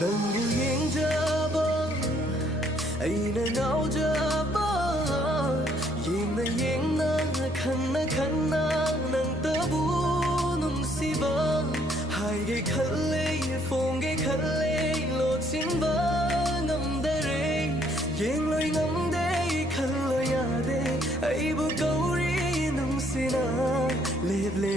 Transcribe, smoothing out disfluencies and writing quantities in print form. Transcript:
ꯅꯪꯕꯨ ꯌꯦꯡꯖꯕ ꯑꯩꯅ ꯉꯥꯎꯖꯕ ꯌꯦꯡꯅ ꯌꯦꯡꯅ ꯈꯟꯅ ꯈꯟꯅ ꯅꯪꯇꯕꯨ ꯅꯨꯡꯁꯤꯕ ꯍꯥꯏꯒꯦ ꯈꯜꯂꯦ ꯐꯣꯡꯒꯦ ꯈꯜꯂꯦ ꯂꯣꯠꯁꯤꯟꯕ ꯉꯝꯗꯔꯦ ꯌꯦꯡꯂꯣꯏ ꯉꯝꯗꯦ ꯈꯜꯂꯣꯏ ꯌꯥꯗꯦ ꯑꯩꯕꯨ ꯀꯧꯔꯤ ꯅꯨꯡꯁꯤꯅ ꯂꯦꯞꯂꯦ